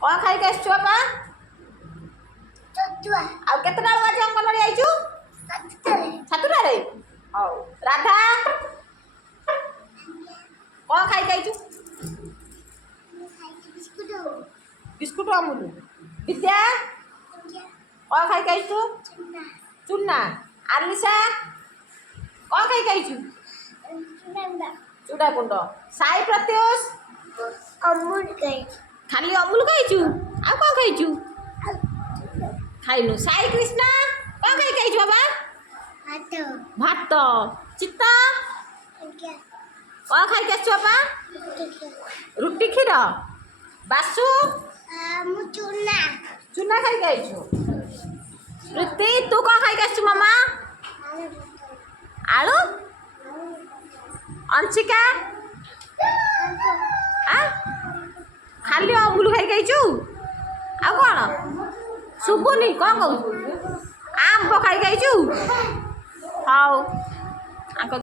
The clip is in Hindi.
कौन खाई के आसछु बापा आ केतना बाजे अंगनवाड़ी आइछु सातुटा रे हौ राधा कौन खाई के आइछु बिस्कुट अमूल विद्या कौन खाई के आइछु चुन्ना आलिशा कौन खाई के आइछु चूड़ा गुंड साई प्रत्युष अमूल खाली अमूल खाइछु आ कौन खाइछु खाइनु साई कृष्णा कौन खाई के आइछु बाबा भात चित्ता कौन खाई के आइछु बाबा रुटी क्षीर बासु चूना खाई के आइछु ऋति तू कौन खाई के आइछु मामा आलू अंशिका खाली अमूल खाई खाइछु आ कौन शुभुनी कौन कहू आंब खाई खाइछु हाउ